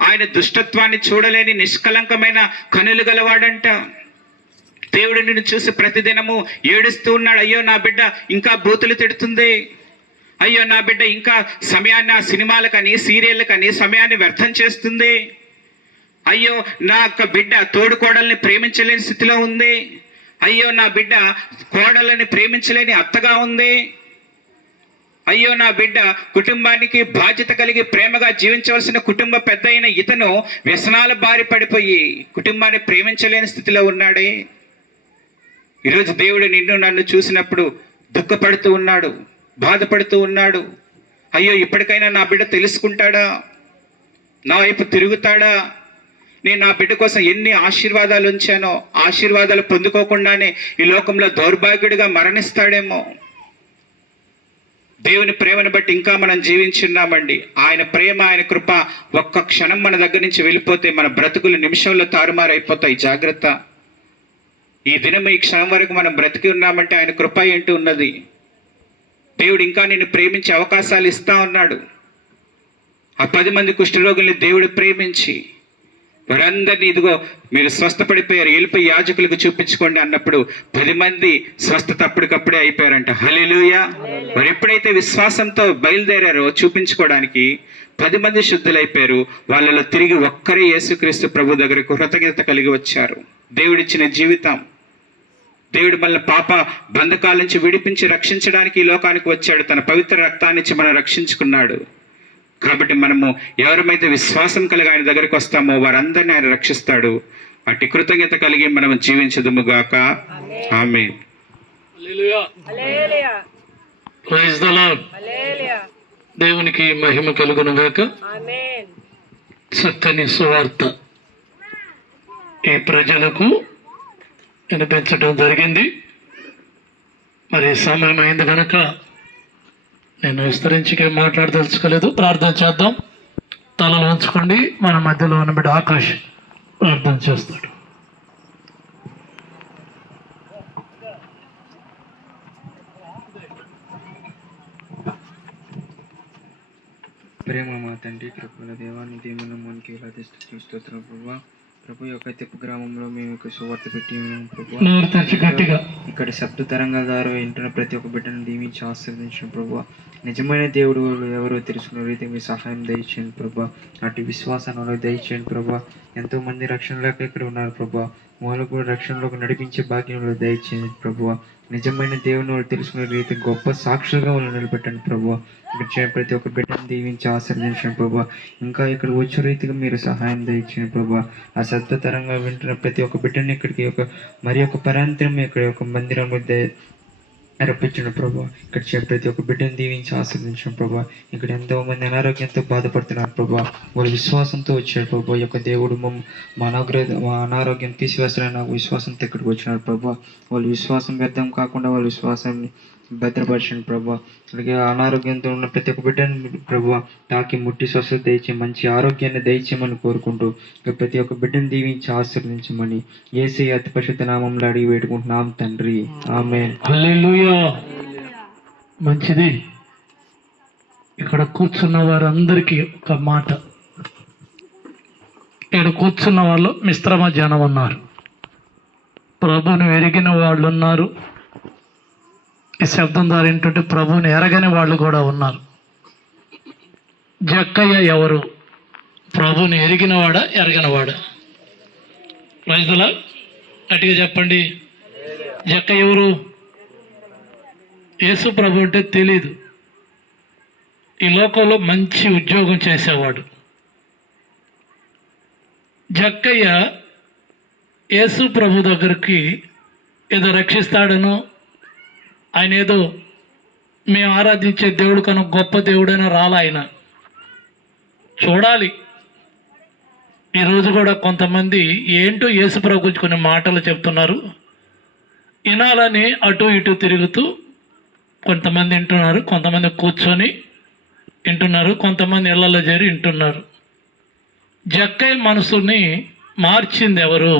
ఆయన దుష్టత్వాన్ని చూడలేని నిష్కలంకమైన కనులు గలవాడంట. దేవుడు నిన్ను చూసి ప్రతిదినము ఏడుస్తూ ఉన్నాడు. అయ్యో నా బిడ్డ ఇంకా బూతులు తిడుతుంది, అయ్యో నా బిడ్డ ఇంకా సమయాన్ని ఆ సినిమాలకని సీరియళ్ళకని సమయాన్ని వ్యర్థం చేస్తుంది, అయ్యో నా యొక్క బిడ్డ తోడుకోడల్ని ప్రేమించలేని స్థితిలో ఉంది, అయ్యో నా బిడ్డ కోడళ్ళని ప్రేమించలేని అత్తగా ఉంది, అయ్యో నా బిడ్డ కుటుంబానికి బాధ్యత కలిగి ప్రేమగా జీవించవలసిన కుటుంబ పెద్ద అయిన ఇతను వ్యసనాల బారి పడిపోయి కుటుంబాన్ని ప్రేమించలేని స్థితిలో ఉన్నాడే. ఈరోజు దేవుడు నిన్ను నన్ను చూసినప్పుడు దుఃఖపడుతూ ఉన్నాడు, బాధపడుతూ ఉన్నాడు. అయ్యో ఇప్పటికైనా నా బిడ్డ తెలుసుకుంటాడా, నా వైపు తిరుగుతాడా, నేను నా బిడ్డ కోసం ఎన్ని ఆశీర్వాదాలు ఉంచానో ఆశీర్వాదాలు పొందుకోకుండానే ఈ లోకంలో దౌర్భాగ్యుడిగా మరణిస్తాడేమో. దేవుని ప్రేమను బట్టి ఇంకా మనం జీవించున్నామండి. ఆయన ప్రేమ, ఆయన కృప ఒక్క క్షణం మన దగ్గర నుంచి వెళ్ళిపోతే మన బ్రతుకులు నిమిషంలో తారుమారైపోతాయి. జాగ్రత్త. ఈ దినం ఈ క్షణం వరకు మనం బ్రతికి ఉన్నామంటే ఆయన కృప ఏంటి ఉన్నది. దేవుడు ఇంకా నిన్ను ప్రేమించే అవకాశాలు ఇస్తా ఉన్నాడు. ఆ 10 మంది కుష్ఠరోగుల్ని దేవుడు ప్రేమించి వారందరినీ ఇదిగో మీరు స్వస్థపడిపోయారు, వెళ్ళిపోయి యాజకులకు చూపించుకోండి అన్నప్పుడు 10 మంది స్వస్థత అప్పటికప్పుడే అయిపోయారంట. హల్లెలూయా. వారు ఎప్పుడైతే విశ్వాసంతో బయలుదేరారో చూపించుకోవడానికి 10 మంది శుద్ధులైపోయారు. వాళ్ళలో తిరిగి ఒక్కరే యేసుక్రీస్తు ప్రభు దగ్గరకు కృతజ్ఞత కలిగి వచ్చారు. దేవుడిచ్చిన జీవితం, దేవుడు మనల్ని పాప బంధకాల నుంచి విడిపించి రక్షించడానికి ఈ లోకానికి వచ్చాడు. తన పవిత్ర రక్తాన్ని ఇచ్చి మనం రక్షించుకున్నాడు. కాబట్టి మనము ఎవరమైతే విశ్వాసం కలిగి ఆయన దగ్గరికి వస్తామో వారందరినీ ఆయన రక్షిస్తాడు. అట్టి కృతజ్ఞత కలిగి మనం జీవించదుముగాక. ఆమేన్. Praise the lord. దేవునికి మహిమ కలుగునుగాక. చక్కని సువార్త ఈ ప్రజలకు వినిపించడం జరిగింది. మరి సమయం అయింది కనుక నేను విస్తరించి మాట్లాడదలుచుకోలేదు. ప్రార్థన చేద్దాం. తలలు ఉంచుకోండి. మన మధ్యలో ఉన్న బిడ్డ ఆకాష్ ప్రార్థన చేస్తాడు. ప్రేమ మా తండ్రి, కృపల దేవాన్ని దేవుని మనకి ఇలా స్తోత్రం ప్రభా. ప్రభు యొక్క తెప్పు గ్రామంలో మేము ఇక్కడ సువార్త పెట్టి ప్రభు, ఇక్కడ శబ్ద తరంగాల ద్వారా వింటున్న ప్రతి ఒక్క బిడ్డను దీవించి ఆశీర్వదించిన ప్రభు. నిజమైన దేవుడు ఎవరో తెలుసుకున్న రీతికి మీ సహాయం దయచేయండి ప్రభా. అటు విశ్వాసాన్ని దయచేయండి ప్రభా. ఎంతో మంది రక్షణలోకి ఇక్కడ ఉన్నారు ప్రభా. వాళ్ళు కూడా రక్షణలోకి నడిపించే భాగ్యంలో దయచేయండి ప్రభు. నిజమైన దేవుని వాళ్ళు తెలుసుకునే రీతి గొప్ప సాక్షులుగా వాళ్ళు నిలబెట్టండి ప్రభు. ఇక్కడ ప్రతి ఒక్క బిడ్డను దీవించి ఆశీర్వదించండి ప్రభా. ఇంకా ఇక్కడ వచ్చే రీతిగా మీరు సహాయం దయచేయండి ప్రభా. ఆ శబ్ద తరంగా వింటున్న ప్రతి ఒక్క బిడ్డని ఇక్కడికి మరి ఒక పరాంతరం ఇక్కడ ఒక మందిరంలో రప్పించండి ప్రభా. ఇక్కడ ప్రతి ఒక్క బిడ్డను దీవించి ఆశీర్వదించండి ప్రభా. ఇక్కడ ఎంతో మంది అనారోగ్యంతో బాధపడుతున్నారు ప్రభా. వాళ్ళు విశ్వాసంతో వచ్చారు ప్రభా. ఈ యొక్క దేవుడు మా అనారోగ్యం తీసివేస్తారని నాకు విశ్వాసంతో ఇక్కడికి వచ్చినారు ప్రభా. వాళ్ళు విశ్వాసం వ్యర్థం కాకుండా వాళ్ళ విశ్వాసాన్ని భద్రపరచండి ప్రభా. అలాగే అనారోగ్యంతో ఉన్న ప్రతి ఒక్క బిడ్డను ప్రభా తాకి ముట్టి స్వస్థత దయచే మంచి ఆరోగ్యాన్ని దయచేయమని కోరుకుంటూ ఇక ప్రతి ఒక్క బిడ్డను దీవించి ఆశీర్వదించమని యేసయ్య అతి పరిశుద్ధ నామంలో అడిగి వేడుకుంటున్నాం తండ్రి. ఆమేన్. హల్లెలూయా. మంచిది. ఇక్కడ కూర్చున్న వారందరికీ ఒక మాట ఇక్కడ కూర్చున్న వాళ్ళు మిశ్రమ జనం ఉన్నారు. ప్రభువుని ఎరిగిన వాళ్ళు ఉన్నారు. ఈ శబ్దం ద్వారా ఏంటంటే ప్రభువుని ఎరగని వాళ్ళు కూడా ఉన్నారు. జక్కయ్య ఎవరు? ప్రభువుని ఎరిగినవాడా ఎరగనివాడా? రైతులా గట్టిగా చెప్పండి. జక్కయ్య ఎవరు? యేసు ప్రభు అంటే తెలీదు. ఈ లోకంలో మంచి ఉద్యోగం చేసేవాడు. జక్కయ్య యేసు ప్రభు దగ్గరికి ఏదో రక్షిస్తాడనో, ఆయన ఏదో మేము ఆరాధించే దేవుడు కన్నా గొప్ప దేవుడైనా రాలా. ఆయన చూడాలి. ఈరోజు కూడా కొంతమంది ఏంటో యేసు ప్రభు గురించి కొన్ని మాటలు చెప్తున్నారు, వినాలని అటు ఇటు తిరుగుతూ కొంతమంది వింటున్నారు, కొంతమంది కూర్చొని వింటున్నారు, కొంతమంది ఇళ్లలో చేరి వింటున్నారు. జక్కయ్య మనసుని మార్చింది ఎవరు?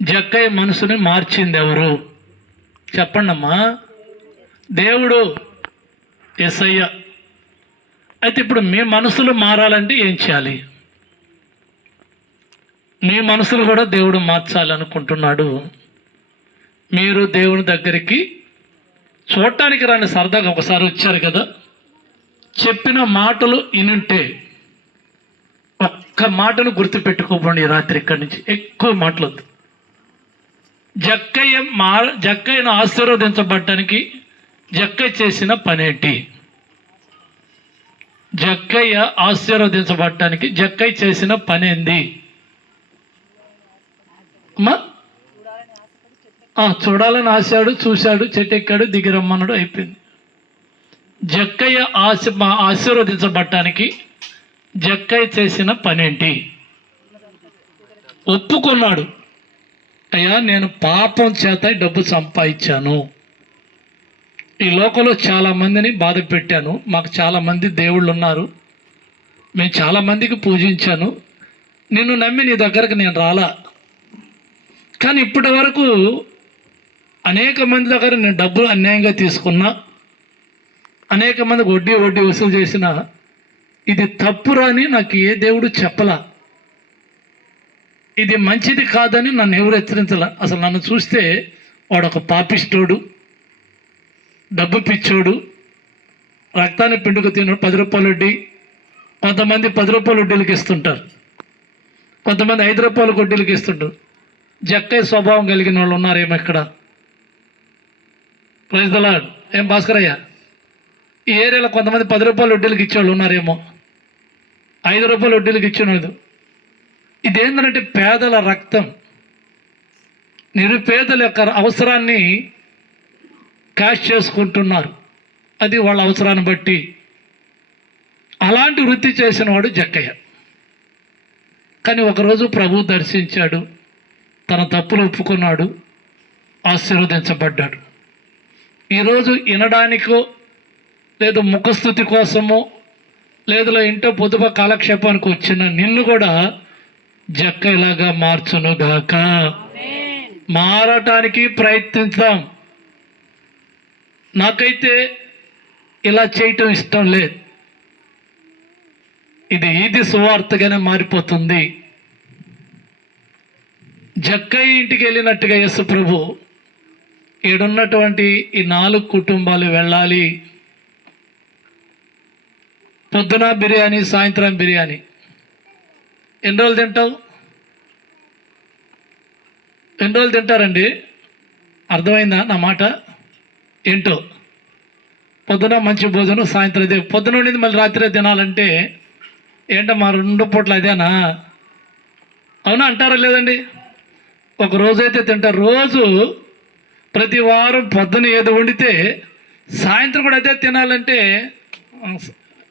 జక్కయ్య మనసుని మార్చింది ఎవరు? చెప్పండి అమ్మా. దేవుడు, యేసయ్య. అయితే ఇప్పుడు మీ మనసులు మారాలంటే ఏం చేయాలి? మీ మనసులు కూడా దేవుడు మార్చాలనుకుంటున్నాడు. మీరు దేవుని దగ్గరికి చూడటానికి రాని సరదాగా ఒకసారి వచ్చారు కదా, చెప్పిన మాటలు ఇనుంటే ఒక్క మాటను గుర్తుపెట్టుకోకండి. రాత్రి ఇక్కడి నుంచి ఎక్కువ మాటలొద్దు. జక్కయ్యను ఆశీర్వదించబడ్డానికి జక్కయ్య చేసిన పనేంటి? జక్కయ్య ఆశీర్వదించబడ్డానికి జక్కయ్య చేసిన పనేంది అమ్మా? చూడాలని ఆశాడు, చూశాడు, చెట్టెక్కాడు, దిగిరమ్మన్నాడు, అయిపోయింది. జక్కయ్య ఆశీర్వదించబడ్డానికి జక్కయ్య చేసిన పనేంటి? ఒప్పుకున్నాడు, అయ్యా నేను పాపం చేత డబ్బు సంపాదించాను, ఈ లోకంలో చాలామందిని బాధ పెట్టాను, మాకు చాలామంది దేవుళ్ళు ఉన్నారు, మేము చాలామందికి పూజించాను, నిన్ను నమ్మి నీ దగ్గరకు నేను రాలా, కానీ ఇప్పటి వరకు అనేక మంది దగ్గర నేను డబ్బులు అన్యాయంగా తీసుకున్నా, అనేక మందికి వడ్డీ వసూలు చేసిన, ఇది తప్పురా అని నాకు ఏ దేవుడు చెప్పలా, ఇది మంచిది కాదని నన్ను ఎవరు హెచ్చరించలా. అసలు నన్ను చూస్తే వాడు ఒక పాపిష్టోడు, డబ్బు పిచ్చోడు, రక్తాన్ని పిండుకు తిన్నాడు, 10 రూపాయల వడ్డీ. కొంతమంది 10 రూపాయల వడ్డీలకు ఇస్తుంటారు, కొంతమంది 5 రూపాయల వడ్డీలకు ఇస్తుంటారు. జక్కయ్య స్వభావం కలిగిన వాళ్ళు ఉన్నారేమో ఇక్కడ. Praise the lord. ఏం భాస్కరయ్య, ఈ ఏరియాలో కొంతమంది 10 రూపాయల వడ్డీలకు ఇచ్చేవాళ్ళు ఉన్నారేమో, 5 రూపాయల వడ్డీలకు ఇచ్చినది. ఇదేంటంటే పేదల రక్తం, నిరుపేదల యొక్క అవసరాన్ని క్యాష్ చేసుకుంటున్నారు, అది వాళ్ళ అవసరాన్ని బట్టి. అలాంటి వృత్తి చేసిన వాడు జక్కయ్య. కానీ ఒకరోజు ప్రభు దర్శించాడు, తన తప్పులు ఒప్పుకున్నాడు, ఆశీర్వదించబడ్డాడు. ఈరోజు వినడానికో లేదు ముఖస్థుతి కోసమో లేదు ఇంటో పొదుపు కాలక్షేపానికి వచ్చిన నిన్ను కూడా జక్కయ్యలాగా మార్చునుగాక. మారటానికి ప్రయత్నిద్దాం. నాకైతే ఇలా చేయటం ఇష్టం లేదు, ఇది సువార్తగానే మారిపోతుంది. జక్కయ్య ఇంటికి వెళ్ళినట్టుగా యేసు ప్రభు ఈడున్నటువంటి ఈ 4 కుటుంబాలు వెళ్ళాలి. పొద్దున బిర్యానీ, సాయంత్రం బిర్యానీ. ఎన్ని రోజులు తింటావు? ఎన్ని రోజులు తింటారండి? అర్థమైందా నా మాట? ఏంటో పొద్దున మంచి భోజనం, సాయంత్రం అదే. పొద్దున ఉండింది మళ్ళీ రాత్రి తినాలంటే ఏంటో మా 2 పూటలు అదేనా? అవునా అంటారా లేదండి? ఒక రోజైతే తింటారు. రోజు ప్రతి వారం పొద్దున ఏదో వండితే సాయంత్రం కూడా అదే తినాలంటే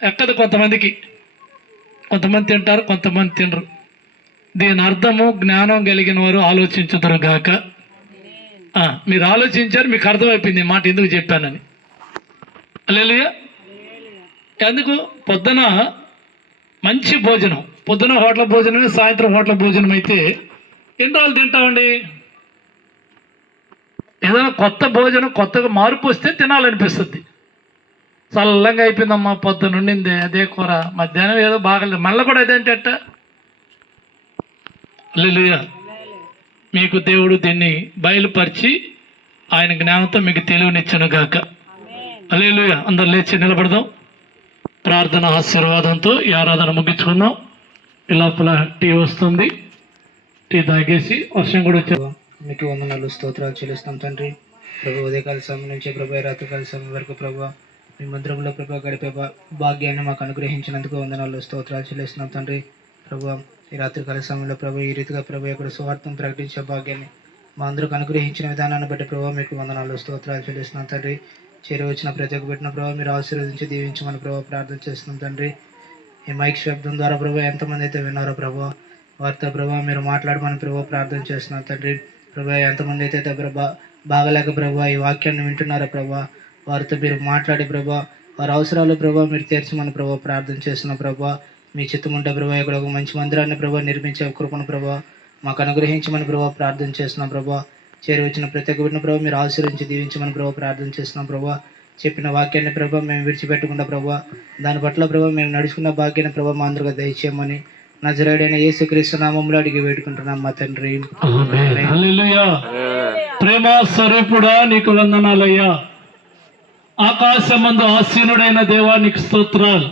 ఎక్కదు. కొంతమంది తింటారు, కొంతమంది తినరు. దీని అర్థము జ్ఞానం కలిగిన వారు ఆలోచించుదురు గాక. మీరు ఆలోచించారు, మీకు అర్థమైపోయింది మాట ఎందుకు చెప్పానని. హల్లెలూయా. ఎందుకు? పొద్దున మంచి భోజనం, పొద్దున హోటల్ భోజనమే, సాయంత్రం హోటల్ భోజనం అయితే ఎన్ని రోజులు తింటామండి? ఏదైనా కొత్త భోజనం, కొత్తగా మార్పు వస్తే తినాలనిపిస్తుంది. చల్లంగా అయిపోయిందమ్మా, పొద్దున ఉండింది అదే కూర, మధ్యాహ్నం ఏదో బాగలేదు, మళ్ళీ కూడా అదేంటట. హల్లెలూయా. మీకు దేవుడు దీన్ని బయలుపరిచి ఆయన జ్ఞానంతో మీకు తెలివినిచ్చును గాక. హల్లెలూయా. అందరు లేచి నిలబడదాం. ప్రార్థన ఆశీర్వాదంతో ఈ ఆరాధన ముగించుకుందాం. ఈ లోపల టీ వస్తుంది, టీ తాగేసి వర్షం కూడా వచ్చే. మీకు వందనాలు స్తోత్రాలు చెల్లిస్తాం తండ్రి. ప్రభు ఉదయకాల సమయం నుంచి ప్రభు రాత్రికాల సమయం వరకు ప్రభు మీ మందిరంలో ప్రభు గడిపే భాగ్యాన్ని మాకు అనుగ్రహించినందుకు వందనాలు స్తోత్రాలు చెల్లిస్తున్నాం తండ్రి. ప్రభు ఈ రాత్రికాల సమయంలో ప్రభు ఈ రీతిగా ప్రభు ఇక్కడ సువార్తను ప్రకటించే భాగ్యాన్ని మా అందరికి అనుగ్రహించిన విధానాన్ని బట్టి ప్రభు మీకు వందనాలు స్తోత్రాలు చెల్లిస్తున్నాం తండ్రి. చేరి వచ్చిన ప్రతి ఒక్క పెట్టిన ప్రభు మీరు ఆశీర్వదించి దీవించమని ప్రభు ప్రార్థన చేస్తున్నాం తండ్రి. ఈ మైక్ శబ్దం ద్వారా ప్రభు ఎంతమంది అయితే విన్నారో ప్రభు వారితో ప్రభు మీరు మాట్లాడమని ప్రభు ప్రార్థన చేస్తున్నాం తండ్రి. ప్రభు ఎంతమంది అయితే బాగలేక ప్రభు ఈ వాక్యాన్ని వింటున్నారో ప్రభు వారితో మీరు మాట్లాడి ప్రభు వారి అవసరాలు ప్రభు మీరు తీర్చమని ప్రభు ప్రార్థన చేస్తున్న ప్రభు. మీ చిత్తం ఉంటే ప్రభు ఇక్కడ ఒక మంచి మందిరాన్ని ప్రభు నిర్మించే కృపను ప్రభు మాకు అనుగ్రహించమని ప్రభు ప్రార్థన చేస్తున్నాం ప్రభు. చేరి వచ్చిన ప్రతి ఒక్క బిడ్డను ప్రభు మీరు ఆశీర్వదించి దీవించమని ప్రభు ప్రార్థన చేస్తున్నాం ప్రభు. చెప్పిన వాక్యాన్ని ప్రభు మేము విడిచిపెట్టకుండా ప్రభు దాని పట్ల ప్రభు మేము నడుచుకున్న భాగ్యాన్ని ప్రభు మా అందరిగా దయచేయమని నజరేయుడైన యేసుక్రీస్తు నామములో అడిగి వేడుకుంటున్నాం మా తండ్రి. హల్లెలూయా. ప్రేమ స్వరూపుడా నీకు వందనాలయ్యా. ఆకాశమందు ఆసీనుడైన దేవా నీకు స్తోత్రాలు.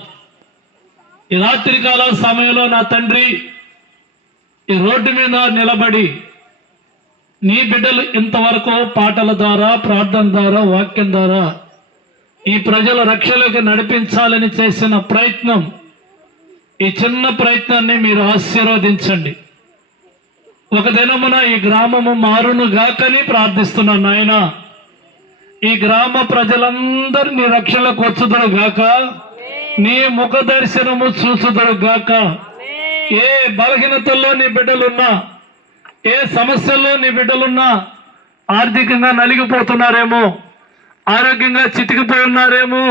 ఈ రాత్రికాల సమయంలో నా తండ్రి ఈ రోడ్డు మీద నిలబడి నీ బిడ్డలు ఇంతవరకు పాటల ద్వారా ప్రార్థన ద్వారా వాక్యం ద్వారా ఈ ప్రజల రక్షణలోకి నడిపించాలని చేసిన ప్రయత్నం, ఈ చిన్న ప్రయత్నాన్ని మీరు ఆశీర్వదించండి. ఒక దినమున ఈ గ్రామము మారును గాకని ప్రార్థిస్తున్నాను నాయన. ఈ గ్రామ ప్రజలందరూ నీ రక్షణకు వచ్చుదురు గాక, నీ ముఖ దర్శనము చూసుదురు గాక. ఏ బలహీనతల్లో నీ బిడ్డలున్నా, ఏ సమస్యల్లో నీ బిడ్డలున్నా, ఆర్థికంగా నలిగిపోతున్నారేమో, ఆరోగ్యంగా చితికిపోయి ఉన్నారేమో,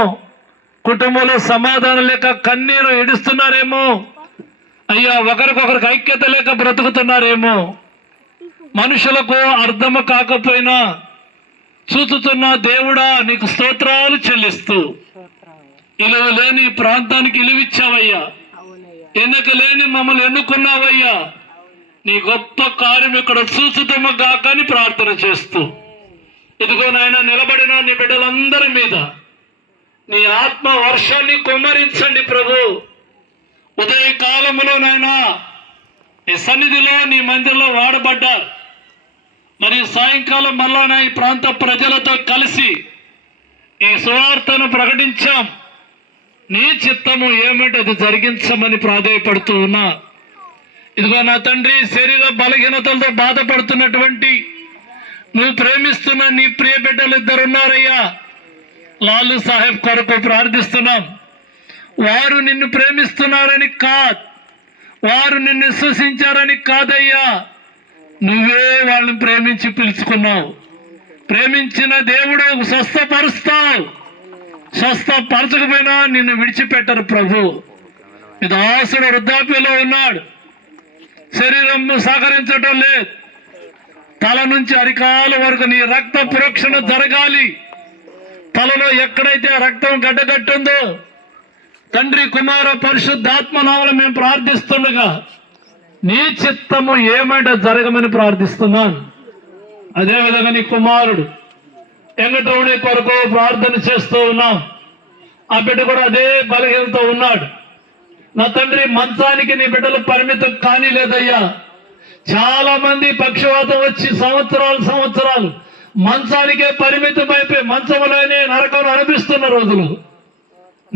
కుటుంబంలో సమాధానం లేక కన్నీరు ఏడుస్తున్నారేమో, అయ్యా ఒకరికొకరికి ఐక్యత లేక బ్రతుకుతున్నారేమో, మనుషులకు అర్థము కాకపోయినా చూచుతున్న దేవుడా నీకు స్తోత్రాలు చెల్లిస్తూ ఇలువ లేని ప్రాంతానికి ఇలువిచ్చావయ్యా, ఎన్నిక లేని మమ్మల్ని ఎన్నుకున్నావయ్యా. నీ గొప్ప కార్యం ఇక్కడ చూచుతము గాక అని ప్రార్థన చేస్తూ ఇదిగో నాయన నిలబడిన నీ బిడ్డలందరి మీద నీ ఆత్మ వర్షాన్ని కుమ్మరించండి ప్రభు. ఉదయ కాలములో నాయన ఈ సన్నిధిలో నీ మందిరంలో వాడబడ్డారు. మరి సాయంకాలం మళ్ళా ఈ ప్రాంత ప్రజలతో కలిసి ఈ సువార్తను ప్రకటించాం. నీ చిత్తము ఏమిటి అది జరిగించమని ప్రాధేయపడుతూ ఉన్నా. ఇదిగో నా తండ్రి శరీర బలహీనతలతో బాధపడుతున్నటువంటి నువ్వు ప్రేమిస్తున్న నీ ప్రియ బిడ్డలు ఇద్దరు ఉన్నారయ్యా. లాలు సాహెబ్ కొరకు ప్రార్థిస్తున్నాం. వారు నిన్ను ప్రేమిస్తున్నారని కాదు, వారు నిన్ను విశ్వసించారని కాదయ్యా, నువ్వే వాళ్ళని ప్రేమించి పిలుచుకున్నావు. ప్రేమించిన దేవుడు స్వస్థపరుస్తావు, స్వస్థపరచకపోయినా నిన్ను విడిచిపెట్టరు ప్రభు. ఈ దాసుడు వృద్ధాప్యలో ఉన్నాడు, శరీరం సహకరించటం లేదు. తల నుంచి అరికాల వరకు నీ రక్త పురోక్షణ జరగాలి. తలలో ఎక్కడైతే రక్తం గడ్డగట్టుందో తండ్రి కుమార పరిశుద్ధాత్మ నామమున మేము ప్రార్థిస్తుండగా నీ చిత్తము ఏమంటే జరగమని ప్రార్థిస్తున్నాను. అదేవిధంగా నీ కుమారుడు వెంకటరమణ కొరకు ప్రార్థన చేస్తూ ఉన్నాం. ఆ బిడ్డ కూడా అదే బలహీనతో ఉన్నాడు. నా తండ్రి మంచానికి నీ బిడ్డలు పరిమితం కానీ లేదయ్యా. చాలా మంది పక్షవాతం వచ్చి సంవత్సరాలు మంచానికే పరిమితం అయిపోయి మంచంలోనే నరకం అనిపిస్తున్న రోజులు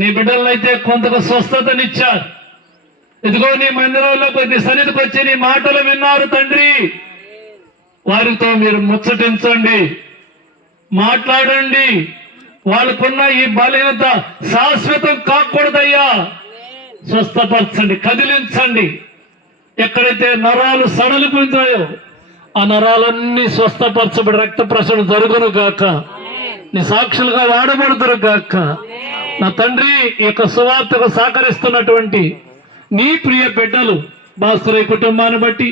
నీ బిడ్డలనైతే కొంతగా స్వస్థతనిచ్చారు. ఇదిగో నీ మందిరంలో కొద్ది సన్నిధికి వచ్చి నీ మాటలు విన్నారు తండ్రి. వారితో మీరు ముచ్చటించండి, మాట్లాడండి. వాళ్ళకున్న ఈ బలహీనత శాశ్వతం కాకూడదయ్యా. స్వస్థపరచండి, కదిలించండి. ఎక్కడైతే నరాలు సడలిపోతాయో ఆ నరాలన్నీ స్వస్థపరచబడి రక్త ప్రసరణ జరుగును గాక. నీ సాక్షులుగా వాడబడుతురు గాక. నా తండ్రి ఈ యొక్క సువార్తకు సహకరిస్తున్నటువంటి నీ ప్రియ బిడ్డలు బాసురయ్య కుటుంబాన్ని బట్టి,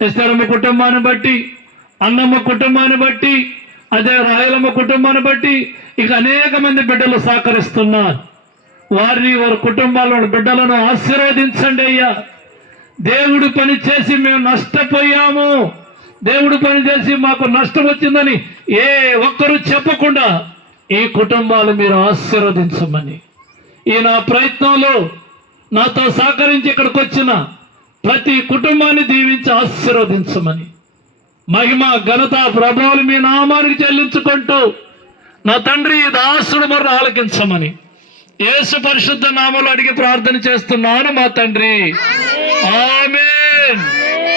ఎస్తరమ్మ కుటుంబాన్ని బట్టి, అన్నమ్మ కుటుంబాన్ని బట్టి, అదే రాయలమ్మ కుటుంబాన్ని బట్టి, ఇక అనేక మంది బిడ్డలు సహకరిస్తున్నారు. వారిని వారి కుటుంబాలను బిడ్డలను ఆశీర్వదించండి అయ్యా. దేవుడు పని చేసి మేము నష్టపోయాము, దేవుడు పని చేసి మాకు నష్టం వచ్చిందని ఏ ఒక్కరూ చెప్పకుండా ఈ కుటుంబాలు మీరు ఆశీర్వదించమని, ఈ నా ప్రయత్నంలో నాతో సహకరించి ఇక్కడికి వచ్చిన ప్రతి కుటుంబాన్ని దీవించి ఆశీర్వదించమని, మహిమ ఘనత ప్రభావాలు మీ నామానికి చెల్లించుకుంటూ నా తండ్రి ఈ దాసుడు మరి ఆలకించమని యేసు పరిశుద్ధ నామములో అడిగి ప్రార్థన చేస్తున్నాను మా తండ్రి. ఆమేన్.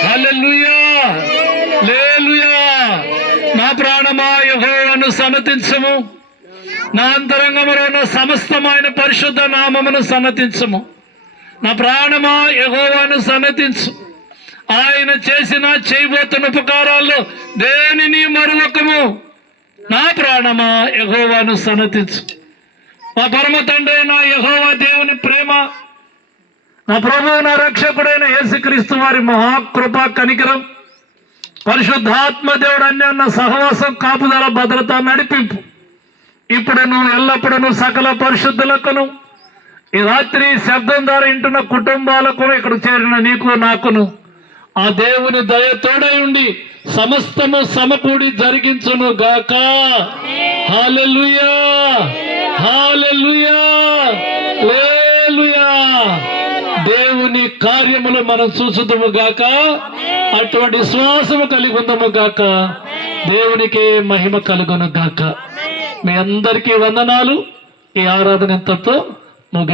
హల్లెలూయా. హల్లెలూయా. నా ప్రాణమా యెహోవాను సన్నతించము, నా అంతరంగములో ఉన్న సమస్తమైన పరిశుద్ధ నామమును సన్నతించము. నా ప్రాణమా యెహోవాను సన్నతించు, ఆయన చేసిన చేయబోతున్న ఉపకారాల్లో దేనిని మరువకము. నా ప్రాణమా యెహోవాను సన్నతించు. మా పరమ తండ్రి అయిన యెహోవా దేవుని ప్రేమ, నా ప్రభువు నా రక్షకుడైన యేసుక్రీస్తు వారి మహాకృప కనికరం, పరిశుద్ధాత్మ దేవుడు అన్యోన్య సహవాసం, కాపుదల, భద్రత, నడిపింపు ఇప్పుడును ఎల్లప్పుడూ సకల పరిశుద్ధులకును ఈ రాత్రి శబ్దం ద్వారా ఇంటున్న కుటుంబాలకు ఇక్కడ చేరిన నీకు నాకును ఆ దేవుని దయ తోడై ఉండి సమస్తము సమకూడి జరిగించును గాక. హల్లెలూయా. హల్లెలూయా. హల్లెలూయా. దేవుని కార్యములు మనం చూసుదుము గాక, అటువంటి విశ్వాసము కలిగి ఉందము గాక. దేవునికి మహిమ కలుగును గాక. మీ అందరికీ వందనాలు. ఈ ఆరాధన ఎంతతో ముగి